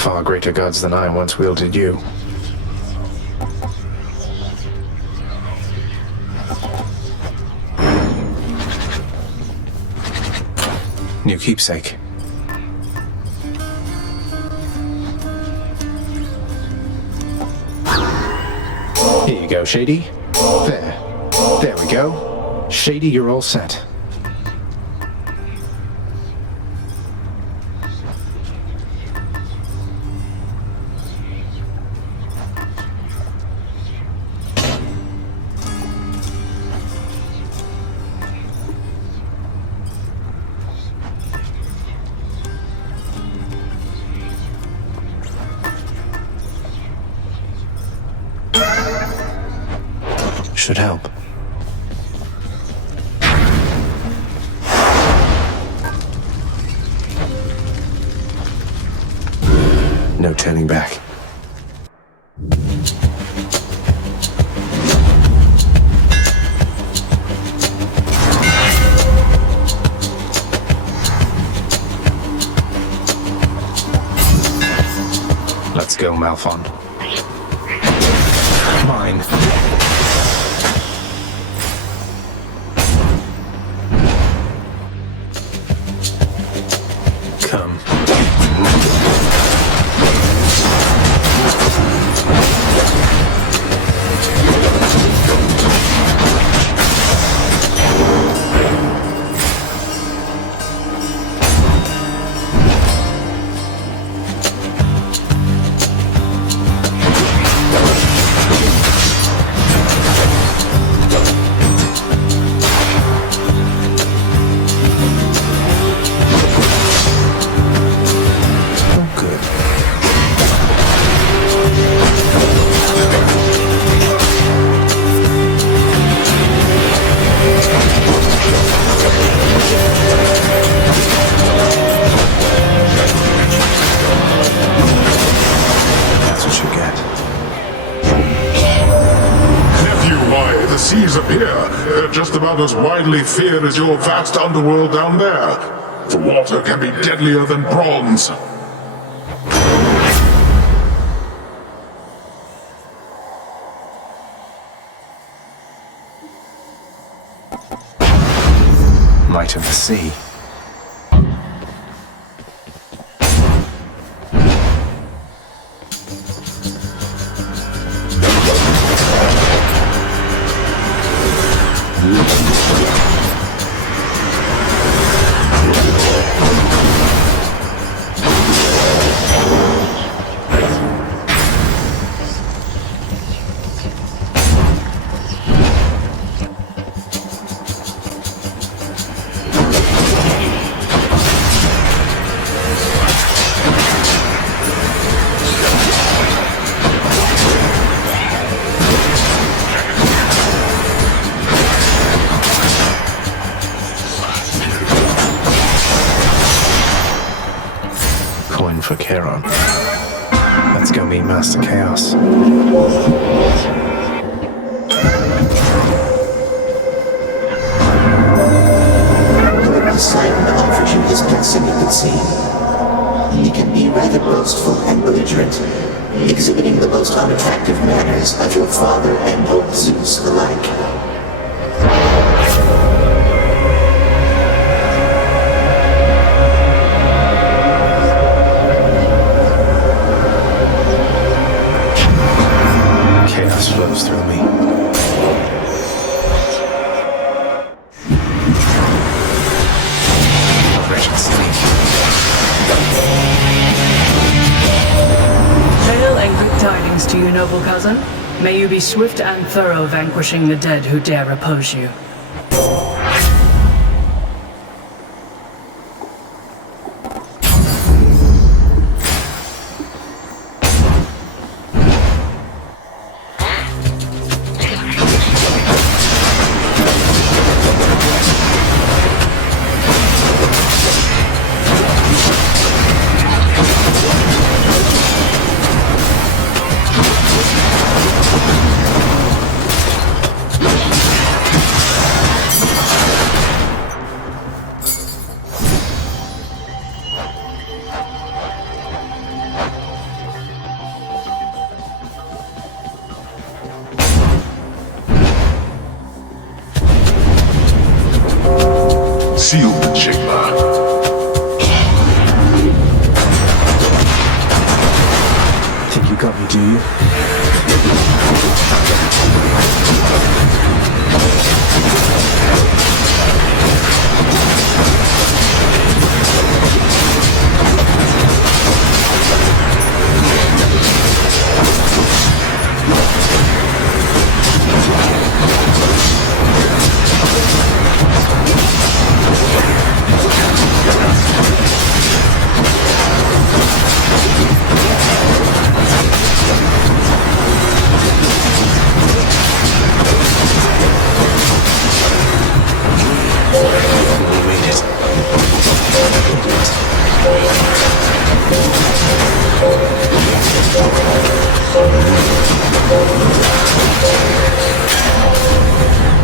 Far greater gods than I once wielded you. New keepsake. Here you go, Shady. There we go. Shady, you're all set. Should help. No turning back. Let's go, Malphon. Mine. Come. Seas up here, they're just about as widely feared as your vast underworld down there. The water can be deadlier than bronze. Might of the sea. For Charon. Let's go meet Master Chaos. The sight and operation is passing, it would seem. He can be rather boastful and belligerent, exhibiting the most unattractive manners of your father and old Zeus alike. Flows through me. Wretched city. Hail and good tidings to you, noble cousin. May you be swift and thorough vanquishing the dead who dare oppose you. sealed the chamber. Think you got me, do you?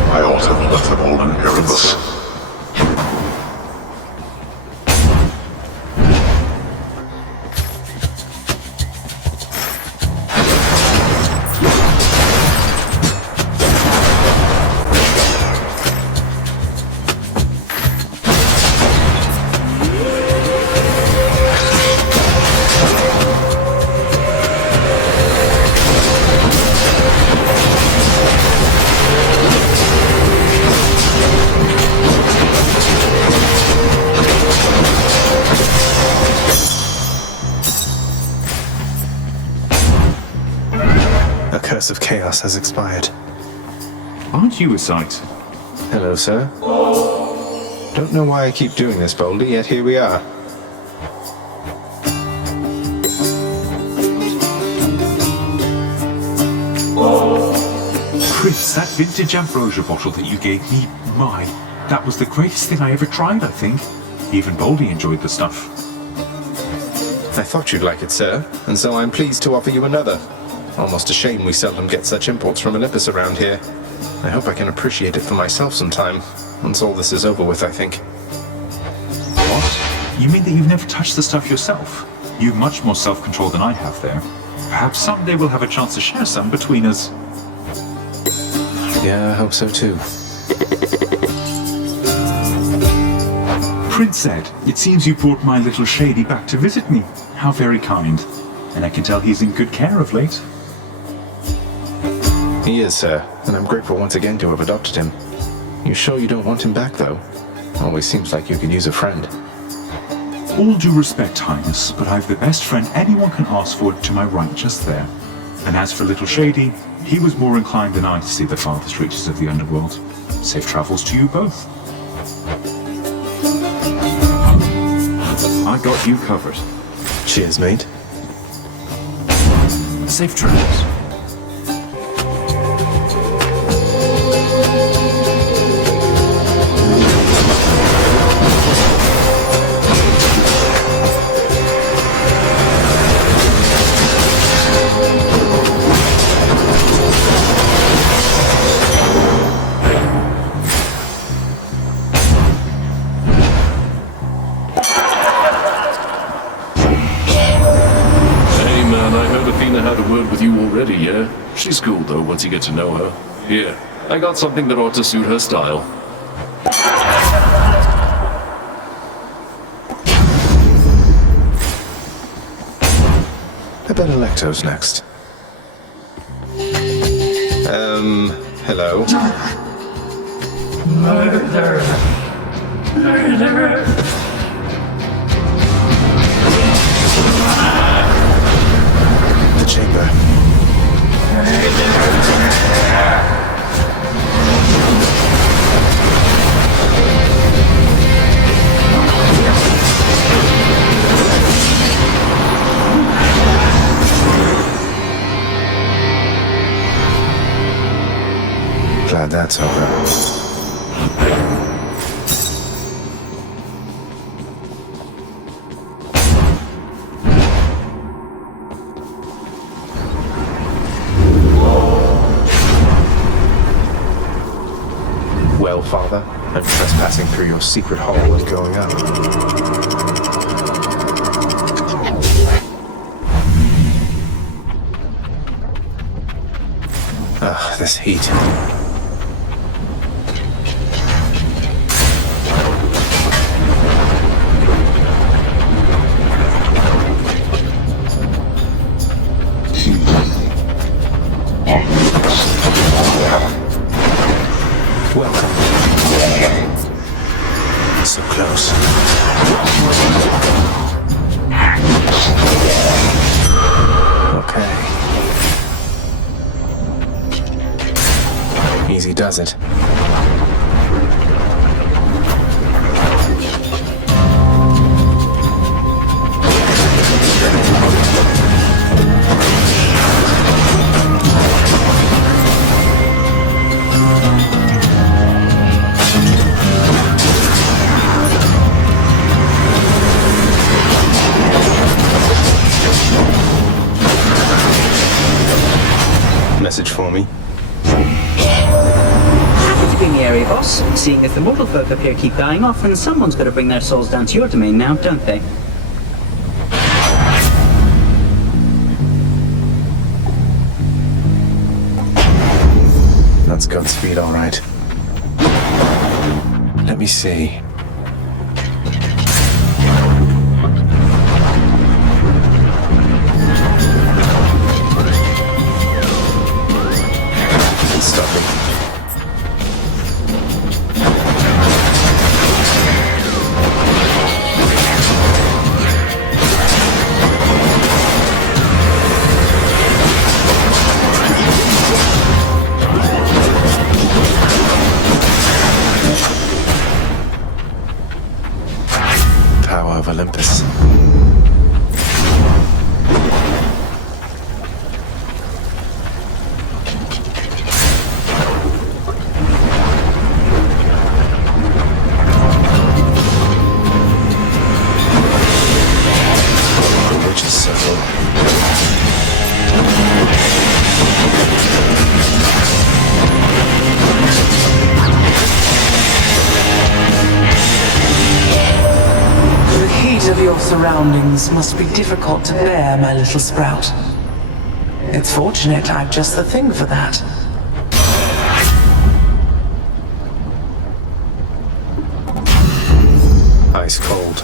I ought to have let them all inherit this. A curse of chaos has expired. Aren't you a sight? Hello, sir. Don't know why I keep doing this boldly, yet here we are. Chris, that vintage ambrosia bottle that you gave me, that was the greatest thing I ever tried, I think. Even Baldy enjoyed the stuff. I thought you'd like it, sir, and so I'm pleased to offer you another. Almost a shame we seldom get such imports from Olympus around here. I hope I can appreciate it for myself sometime, once all this is over with, I think. What? You mean that you've never touched the stuff yourself? You've much more self-control than I have there. Perhaps someday we'll have a chance to share some between us. Yeah, I hope so too. Prince said, it seems you brought my little Shady back to visit me. How very kind. And I can tell he's in good care of late. He is, sir, and I'm grateful once again to have adopted him. You sure you don't want him back, though? Always seems like you could use a friend. All due respect, Highness, but I've the best friend anyone can ask for to my right just there. And as for little Shady, he was more inclined than I to see the farthest reaches of the underworld. Safe travels to you both. I got you covered. Cheers, mate. Safe travels. Already, yeah? She's cool though once you get to know her. Here, I got something that ought to suit her style. I bet Electo's next. Hello? Murder! Murder! The chamber. Glad that's over. Well, Father, I'm trespassing through your secret hall and going up. Ah, this heat. does it. Message for me. Happy to be in the area, boss. Seeing as the mortal folk up here keep dying off, and someone's got to bring their souls down to your domain now, don't they? That's Godspeed, all right. Let me see. Stop him. Power of Olympus. Your surroundings must be difficult to bear, my little sprout. It's fortunate I've just the thing for that. Ice cold.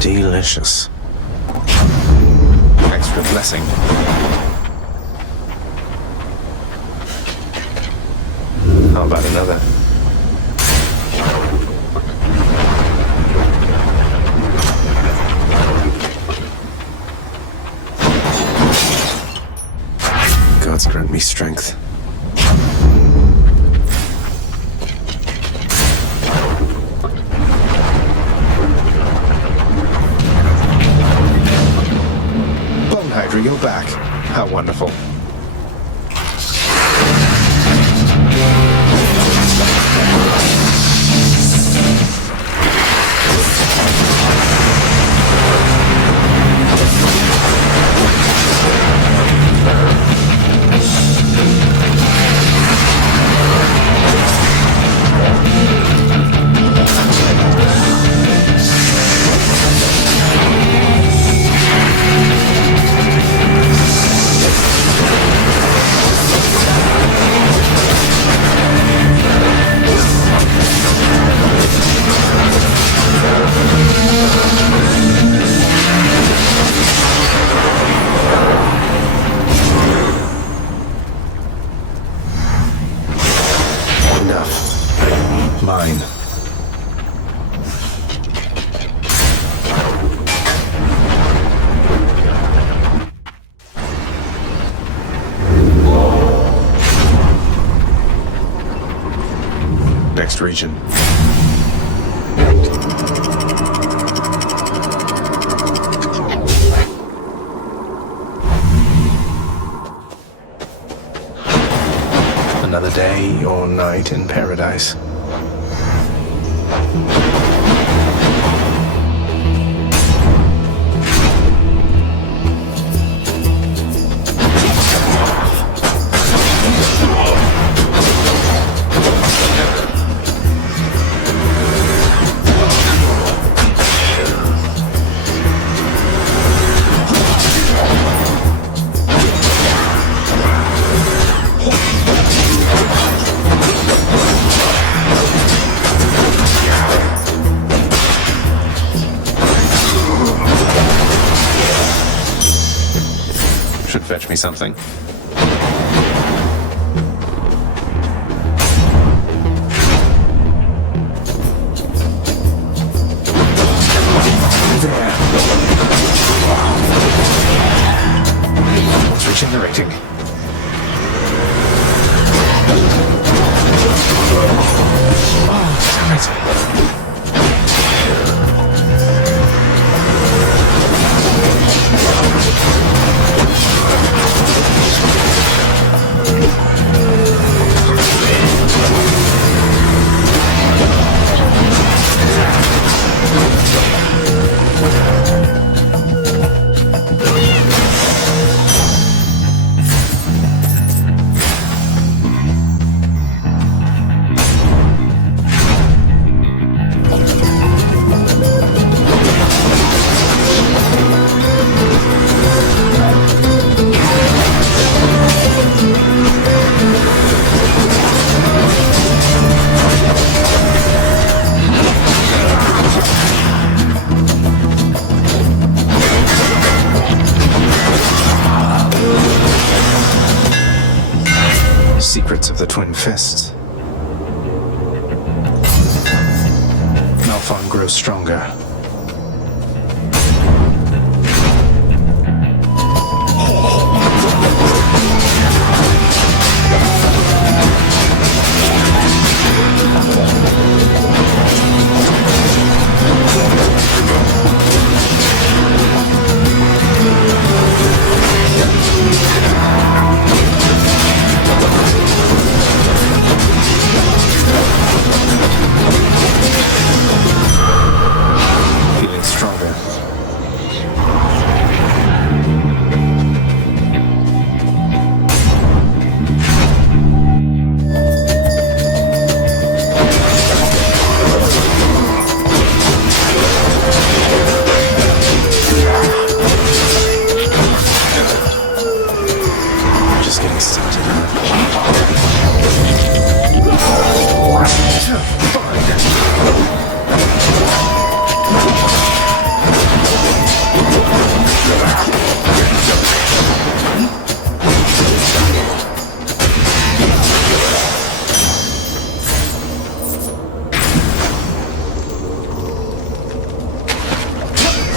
Delicious. Extra blessing. How about another? Gods grant me strength. Hydra, you're back. How wonderful. next region. Another day or night in paradise. Should fetch me something. There. It's regenerating. Oh, damn it. Secrets of the Twin Fists. Malphon grows stronger. Feeling stronger. Just getting started.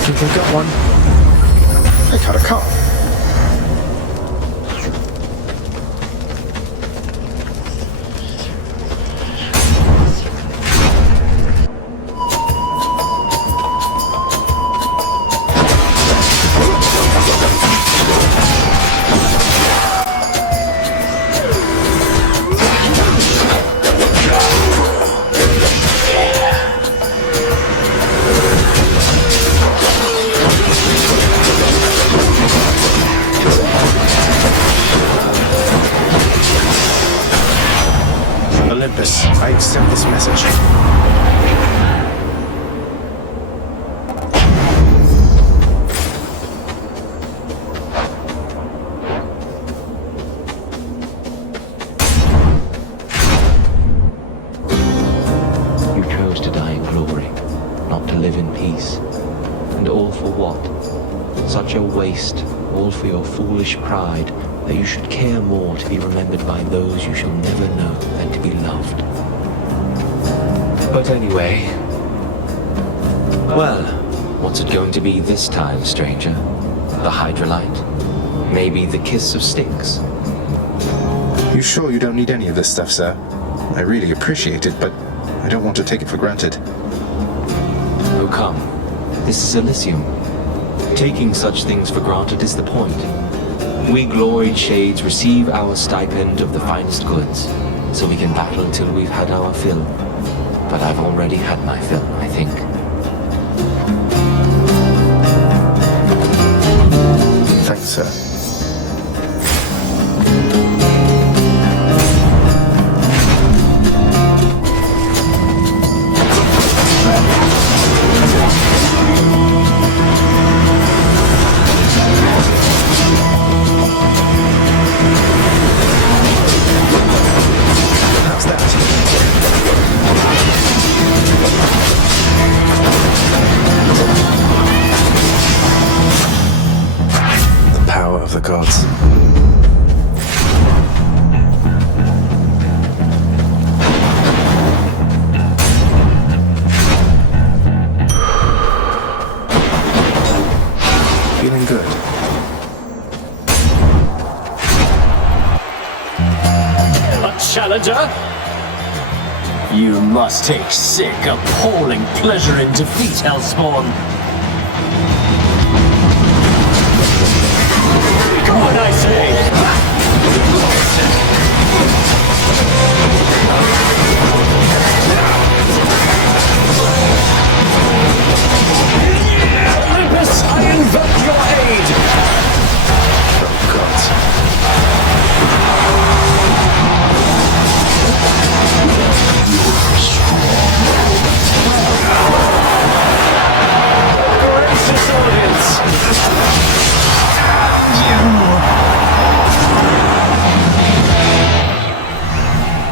Think I got one? I cut a car. Olympus, I accept this message. You chose to die in glory, not to live in peace. And all for what? Such a waste, all for your foolish pride, that you should care more to be remembered by those you shall never know than to be loved. But anyway... Well, what's it going to be this time, stranger? The Hydrolite? Maybe the kiss of Styx? You sure you don't need any of this stuff, sir? I really appreciate it, but I don't want to take it for granted. Oh, come. This is Elysium. Taking such things for granted is the point. We gloried shades receive our stipend of the finest goods, so we can battle till we've had our fill. But I've already had my fill, I think. Thanks, sir. How's that? The power of the gods. Feeling good. A challenger? You must take sick, appalling pleasure in defeat, Hellspawn. Go on, I say! Olympus, I invoke your aid! Oh, gods. Gracious audience!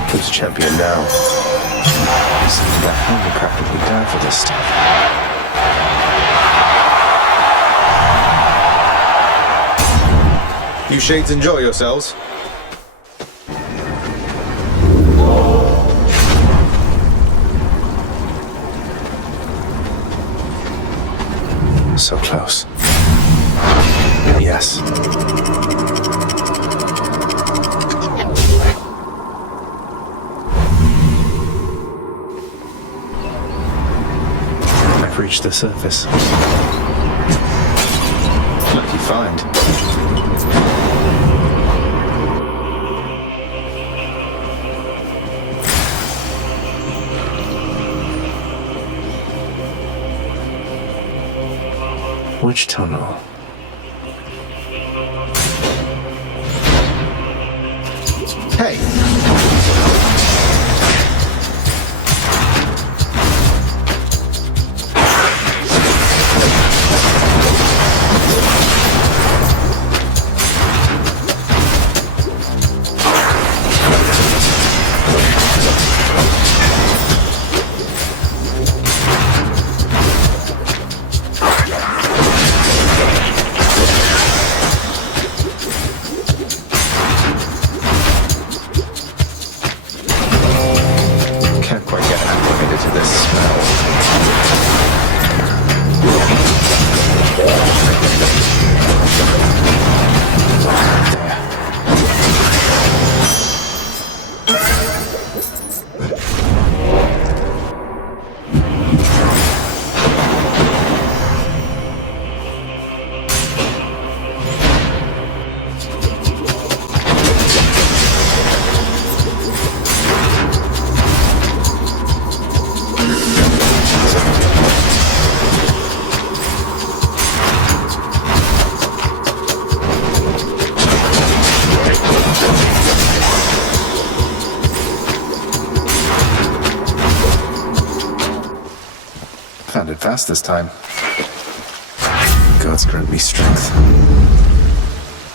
Who's champion now? Seems that I will practically die for this stuff. You shades enjoy yourselves. So close. Yes. I've reached the surface. Lucky find. Which tunnel? Hey! Can't quite get acclimated to this smell. Found it fast this time. Gods grant me strength.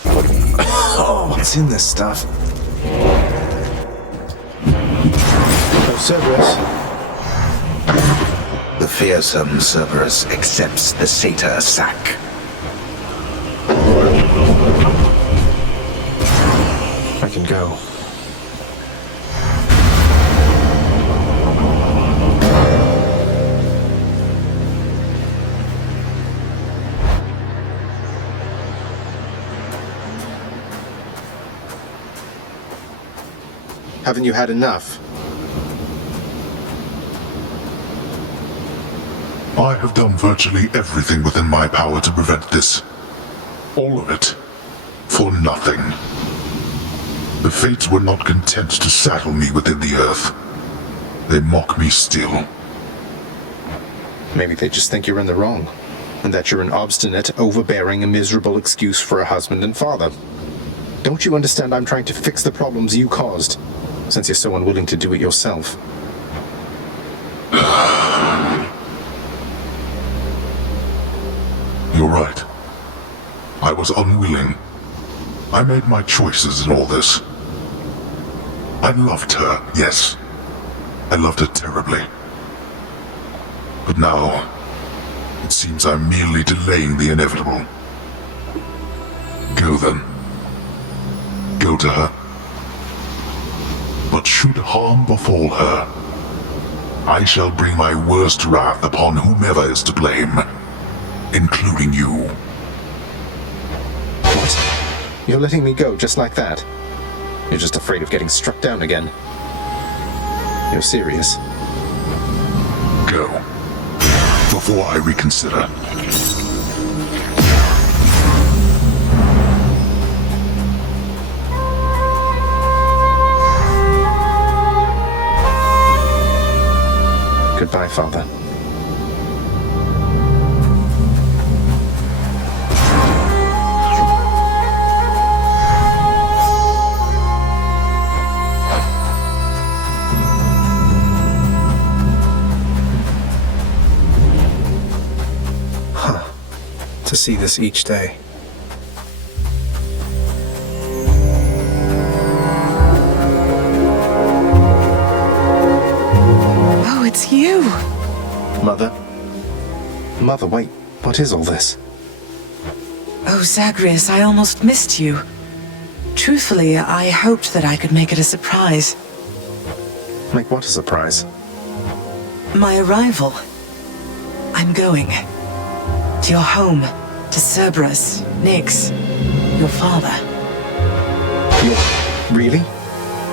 Oh, what's in this stuff? Oh, Cerberus. The fearsome Cerberus accepts the satyr saque. I can go. Haven't you had enough? I've done virtually everything within my power to prevent this. All of it. For nothing. The Fates were not content to saddle me within the earth. They mock me still. Maybe they just think you're in the wrong, and that you're an obstinate, overbearing, and miserable excuse for a husband and father. Don't you understand I'm trying to fix the problems you caused, since you're so unwilling to do it yourself? You're right. I was unwilling. I made my choices in all this. I loved her, yes. I loved her terribly. But now, it seems I'm merely delaying the inevitable. Go then. Go to her. But should harm befall her, I shall bring my worst wrath upon whomever is to blame, including you. What? You're letting me go just like that? You're just afraid of getting struck down again. You're serious? Go. Before I reconsider. Goodbye, Father. To see this each day. Oh, it's you! Mother? Mother, wait, what is all this? Oh, Zagreus, I almost missed you. Truthfully, I hoped that I could make it a surprise. Make what a surprise? My arrival. I'm going. To your home. To Cerberus, Nyx, your father. Really?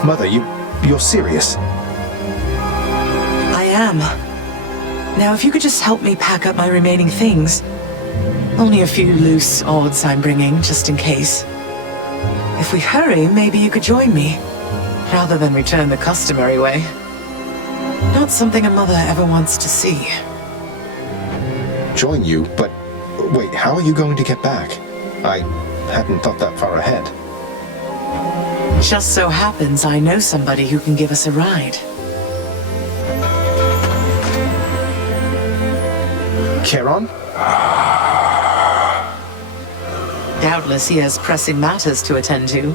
Mother, you're serious? I am. Now, if you could just help me pack up my remaining things. Only a few loose odds I'm bringing, just in case. If we hurry, maybe you could join me, rather than return the customary way. Not something a mother ever wants to see. Join you? But wait, how are you going to get back? I hadn't thought that far ahead. Just so happens I know somebody who can give us a ride. Charon? Doubtless he has pressing matters to attend to.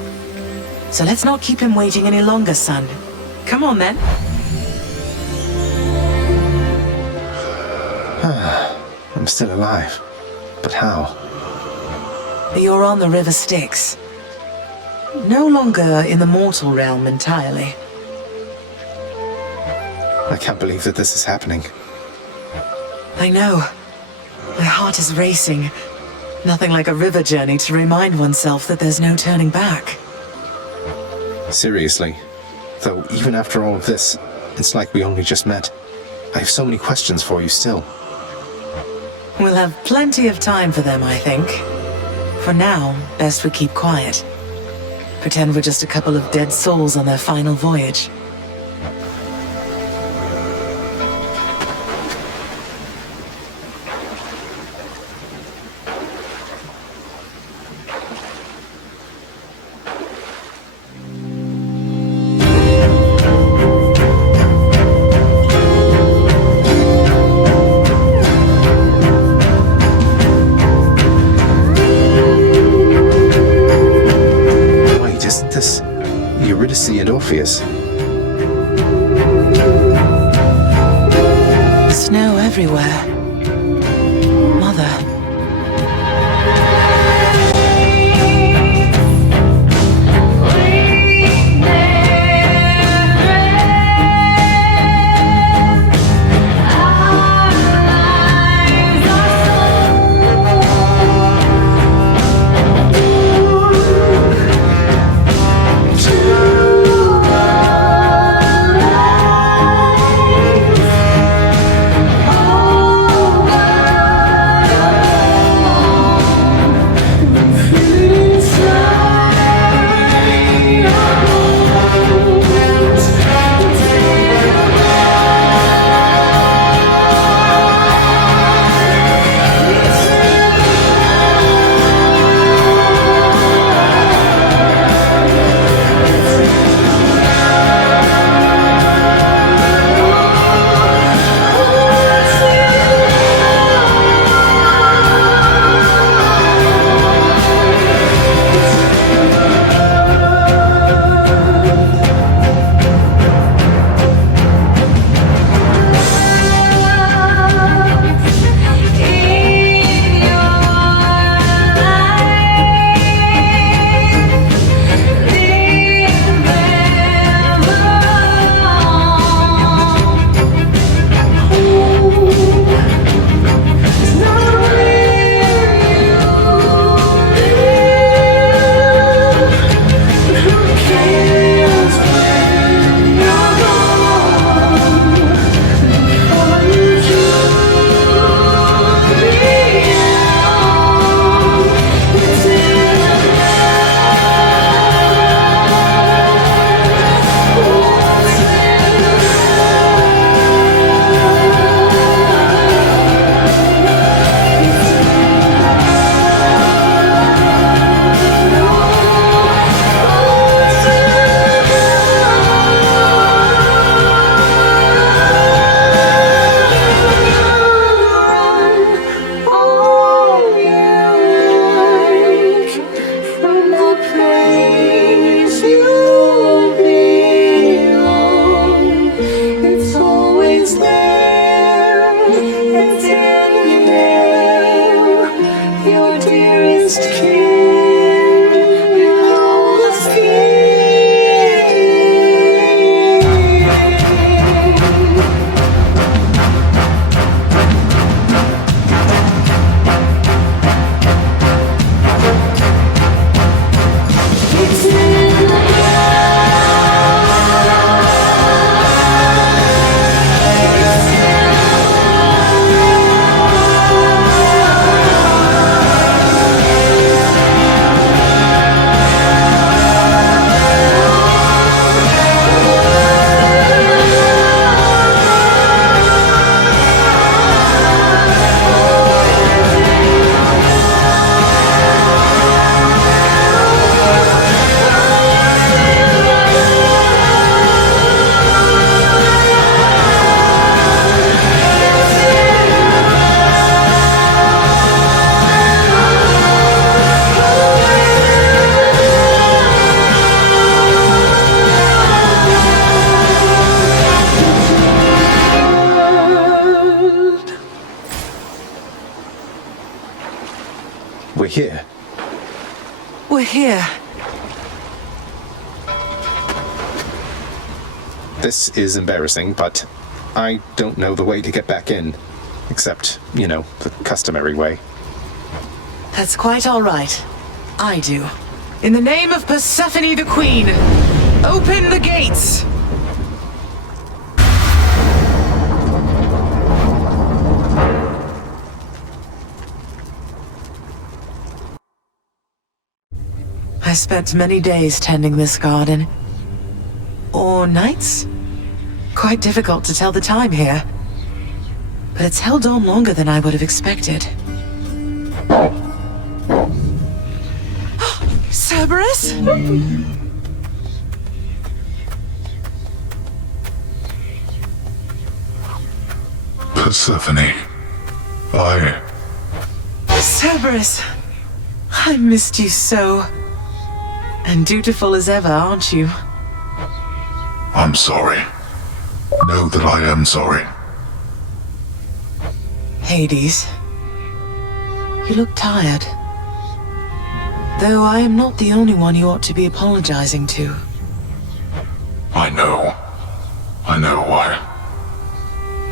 So let's not keep him waiting any longer, son. Come on, then. I'm still alive. But how? You're on the River Styx. No longer in the mortal realm entirely. I can't believe that this is happening. I know. My heart is racing. Nothing like a river journey to remind oneself that there's no turning back. Seriously. Though, even after all of this, it's like we only just met. I have so many questions for you still. We'll have plenty of time for them, I think. For now, best we keep quiet. Pretend we're just a couple of dead souls on their final voyage. And Orpheus. Snow everywhere. Mother. this is embarrassing, but I don't know the way to get back in. Except, the customary way. That's quite all right. I do. In the name of Persephone the Queen, open the gates! I spent many days tending this garden. Or nights? Quite difficult to tell the time here. But it's held on longer than I would have expected. Cerberus? Persephone. Cerberus. I missed you so. And dutiful as ever, aren't you? I'm sorry. Know that I am sorry. Hades. You look tired. Though I am not the only one you ought to be apologizing to. I know. Why?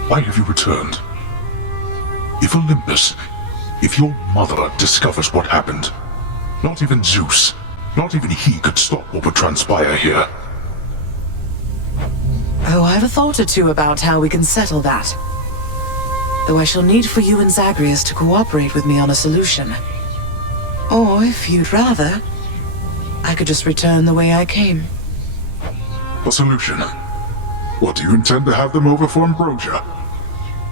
Why have you returned? If Olympus, if your mother discovers what happened, not even Zeus, not even he could stop what would transpire here. Oh, I've a thought or two about how we can settle that. Though I shall need for you and Zagreus to cooperate with me on a solution. Or, if you'd rather, I could just return the way I came. A solution? What, do you intend to have them over for ambrosia?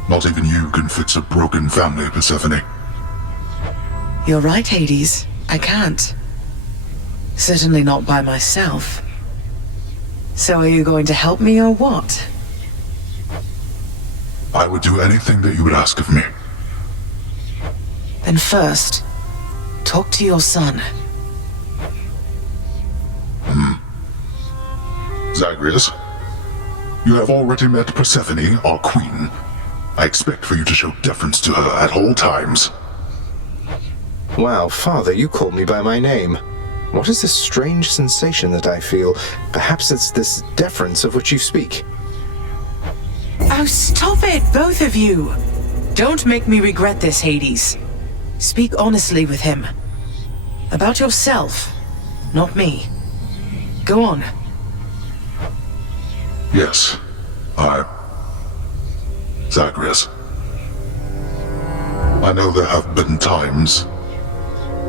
Not even you can fix a broken family, Persephone. You're right, Hades. I can't. Certainly not by myself. So are you going to help me or what? I would do anything that you would ask of me. Then first, talk to your son. Zagreus, you have already met Persephone, our queen. I expect for you to show deference to her at all times. Wow, Father, you called me by my name. What is this strange sensation that I feel? Perhaps it's this deference of which you speak. Oh, stop it, both of you! Don't make me regret this, Hades. Speak honestly with him. About yourself, not me. Go on. Yes, Zagreus. I know there have been times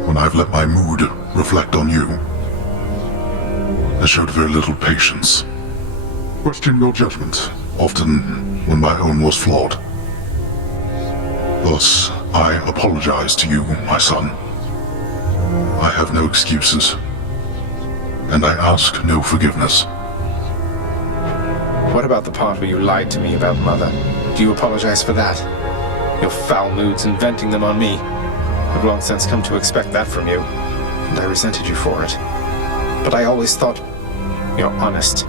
when I've let my mood reflect on you. I showed very little patience. Questioned your judgment, often when my own was flawed. Thus, I apologize to you, my son. I have no excuses, and I ask no forgiveness. What about the part where you lied to me about Mother? Do you apologize for that? Your foul moods and venting them on me. I've long since come to expect that from you, and I resented you for it. But I always thought you're honest.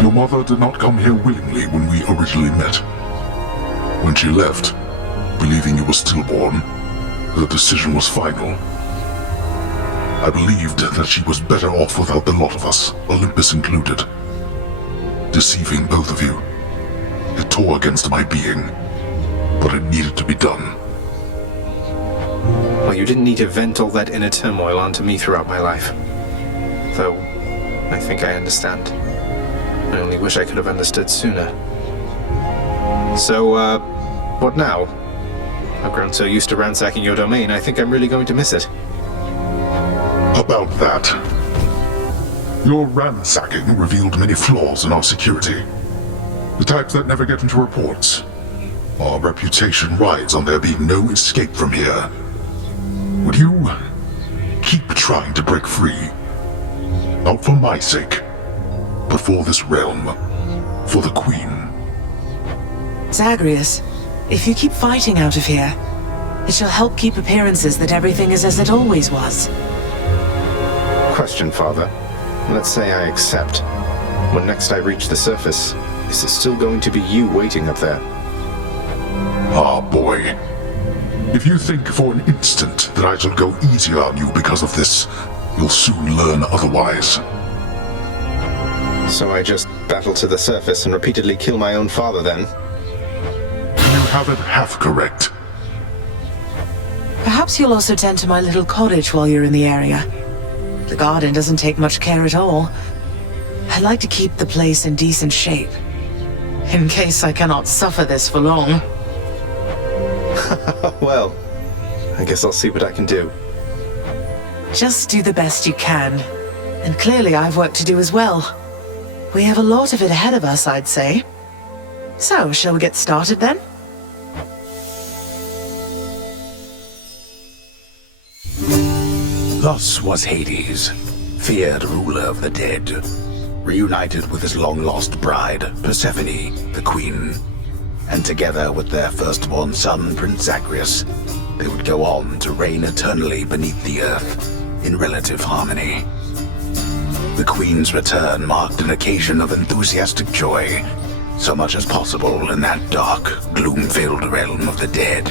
Your mother did not come here willingly when we originally met. When she left, believing you were stillborn, her decision was final. I believed that she was better off without the lot of us, Olympus included. Deceiving both of you. It tore against my being, but it needed to be done. Well, you didn't need to vent all that inner turmoil onto me throughout my life. Though, I think I understand. I only wish I could have understood sooner. So, what now? I've grown so used to ransacking your domain, I think I'm really going to miss it. About that. Your ransacking revealed many flaws in our security. The types that never get into reports. Our reputation rides on there being no escape from here. Would you keep trying to break free? Not for my sake, but for this realm. For the Queen. Zagreus, if you keep fighting out of here, it shall help keep appearances that everything is as it always was. Question, Father. Let's say I accept. When next I reach the surface, is it still going to be you waiting up there? Ah, boy. If you think for an instant that I shall go easier on you because of this, you'll soon learn otherwise. So I just battle to the surface and repeatedly kill my own father then? You have it half correct. Perhaps you'll also tend to my little cottage while you're in the area. The garden doesn't take much care at all. I'd like to keep the place in decent shape, in case I cannot suffer this for long. Well, I guess I'll see what I can do. Just do the best you can. And clearly I've work to do as well. We have a lot of it ahead of us, I'd say. So, shall we get started then? Thus was Hades, feared ruler of the dead, reunited with his long-lost bride, Persephone, the queen. And together with their firstborn son, Prince Zagreus, they would go on to reign eternally beneath the earth, in relative harmony. The queen's return marked an occasion of enthusiastic joy, so much as possible in that dark, gloom-filled realm of the dead.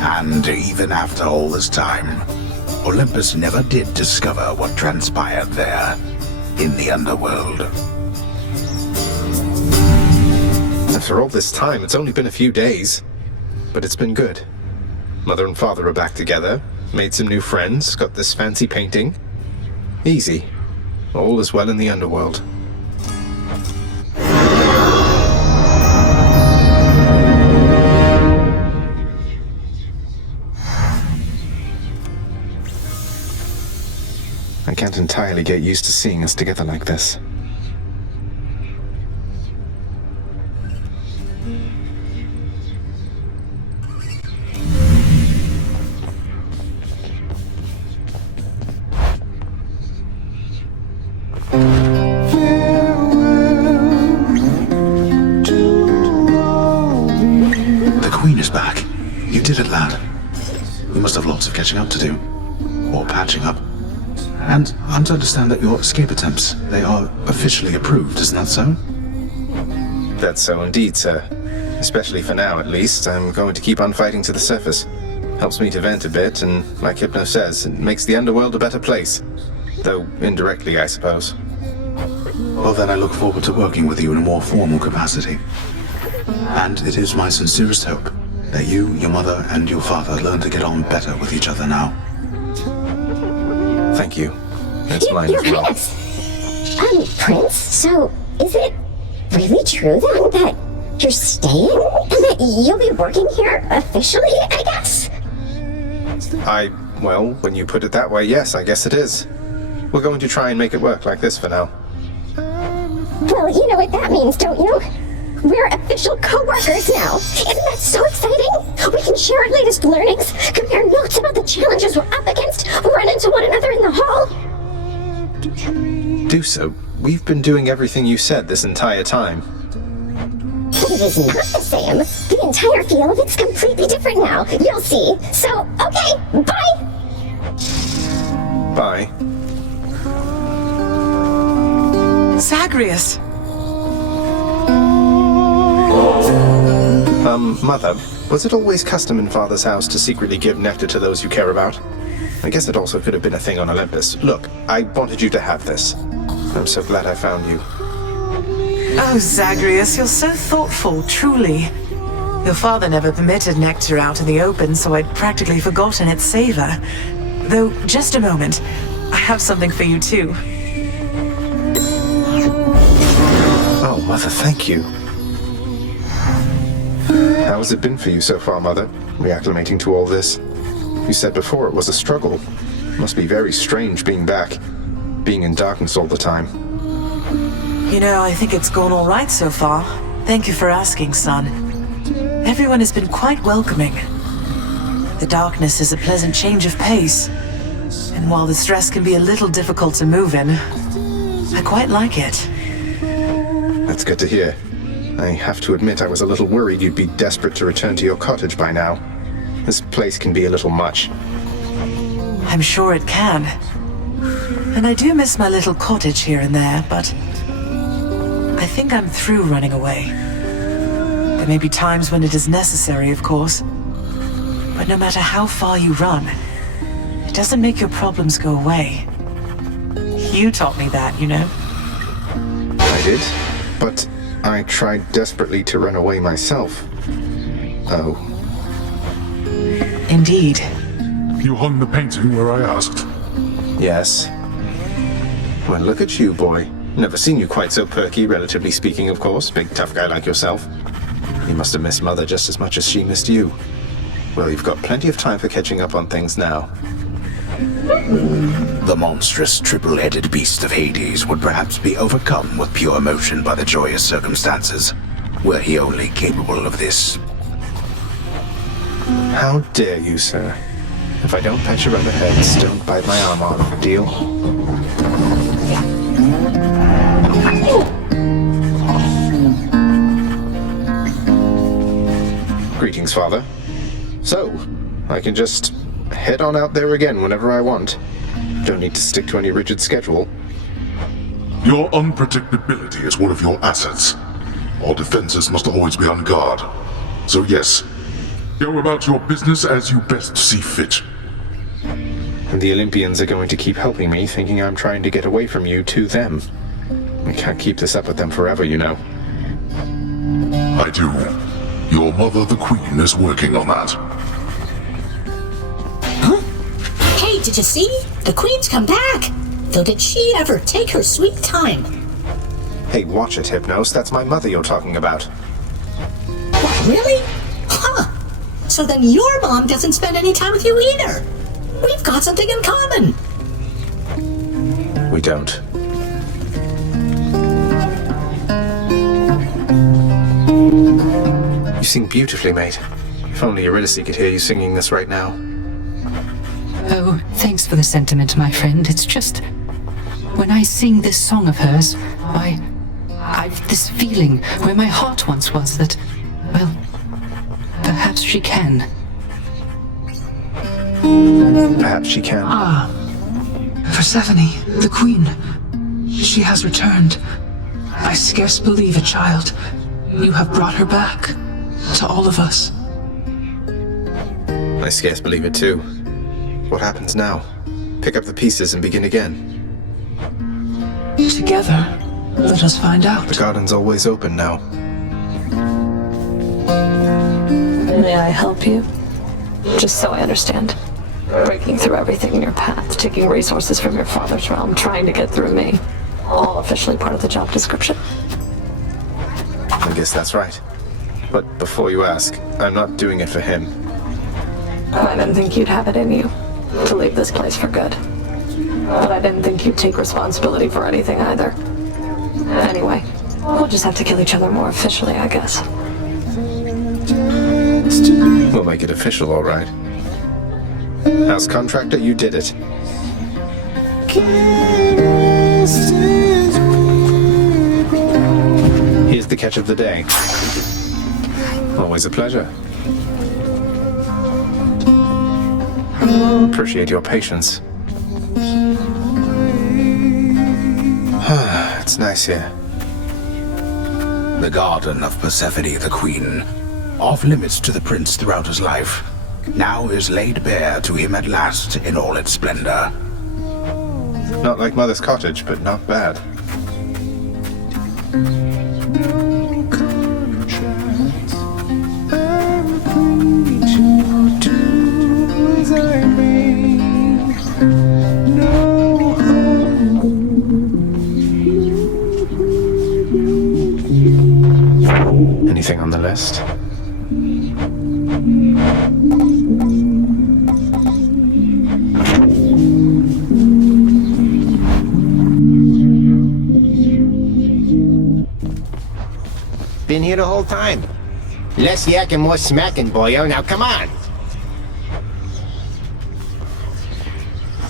And even after all this time, Olympus never did discover what transpired there, in the underworld. After all this time, it's only been a few days. But it's been good. Mother and father are back together, made some new friends, got this fancy painting. Easy. All is well in the underworld. I can't entirely get used to seeing us together like this. The Queen is back. You did it, lad. We must have lots of catching up to do. Or patching up. And I'm to understand that your escape attempts, they are officially approved, isn't that so? That's so indeed, sir. Especially for now, at least. I'm going to keep on fighting to the surface. Helps me to vent a bit, and like Hypno says, it makes the underworld a better place. Though indirectly, I suppose. Well, then I look forward to working with you in a more formal capacity. And it is my sincerest hope that you, your mother, and your father learn to get on better with each other now. Thank you. That's mine as well. Prince, so is it really true then that you're staying and that you'll be working here officially, I guess? Well, when you put it that way, yes, I guess it is. We're going to try and make it work like this for now. Well, you know what that means, don't you? We're official co-workers now. Isn't that so exciting? We can share our latest learnings, compare notes about the challenges we're up against, run into one another in the hall. Do so. We've been doing everything you said this entire time. But it is not the same. The entire feel of it's completely different now. You'll see. So, okay, bye! Bye. Zagreus! Mother, was it always custom in Father's house to secretly give nectar to those you care about? I guess it also could have been a thing on Olympus. Look, I wanted you to have this. I'm so glad I found you. Oh, Zagreus, you're so thoughtful, truly. Your father never permitted nectar out in the open, so I'd practically forgotten its savor. Though, just a moment. I have something for you, too. Oh, Mother, thank you. How has it been for you so far, Mother, reacclimating to all this? You said before it was a struggle. Must be very strange being back, being in darkness all the time. You know, I think it's gone all right so far. Thank you for asking, son. Everyone has been quite welcoming. The darkness is a pleasant change of pace. And while the stress can be a little difficult to move in, I quite like it. That's good to hear. I have to admit I was a little worried you'd be desperate to return to your cottage by now. This place can be a little much. I'm sure it can. And I do miss my little cottage here and there, but I think I'm through running away. There may be times when it is necessary, of course. But no matter how far you run, it doesn't make your problems go away. You taught me that, you know. I did, but I tried desperately to run away myself. Oh. Indeed. You hung the painting where I asked? Yes. Well, look at you, boy. Never seen you quite so perky, relatively speaking, of course. Big tough guy like yourself. You must have missed Mother just as much as she missed you. Well, you've got plenty of time for catching up on things now. The monstrous triple-headed beast of Hades would perhaps be overcome with pure emotion by the joyous circumstances, were he only capable of this. How dare you, sir? If I don't pat you on the head, don't bite my arm off. Deal? Greetings, Father. So, I can just head on out there again whenever I want. Don't need to stick to any rigid schedule. Your unpredictability is one of your assets. Our defenses must always be on guard. So yes, go about your business as you best see fit. And the Olympians are going to keep helping me, thinking I'm trying to get away from you to them. I can't keep this up with them forever, you know. I do. Your mother, the Queen, is working on that. Huh? Hey, did you see? The Queen's come back! Though did she ever take her sweet time? Hey, watch it, Hypnos. That's my mother you're talking about. What, really? Huh. So then your mom doesn't spend any time with you either. We've got something in common. We don't. You sing beautifully, mate. If only Eurydice could hear you singing this right now. Oh, thanks for the sentiment, my friend. It's just... when I sing this song of hers, I've this feeling where my heart once was that, well, perhaps she can. Perhaps she can. Ah, Persephone, the Queen. She has returned. I scarce believe it, child. You have brought her back. To all of us. I scarce believe it too. What happens now? Pick up the pieces and begin again. Together, let us find out. The garden's always open now. May I help you? Just so I understand. Breaking through everything in your path, taking resources from your father's realm, trying to get through me. All officially part of the job description. I guess that's right. But before you ask, I'm not doing it for him. I didn't think you'd have it in you to leave this place for good. But I didn't think you'd take responsibility for anything either. Anyway, we'll just have to kill each other more officially, I guess. We'll make it official, all right. House contractor, you did it. Here's the catch of the day. Always a pleasure. Appreciate your patience. It's nice here. The garden of Persephone the Queen, off limits to the prince throughout his life, now is laid bare to him at last in all its splendor. Not like Mother's cottage, but not bad. Anything on the list? Been here the whole time. Less yak and more smacking, boyo. Now come on.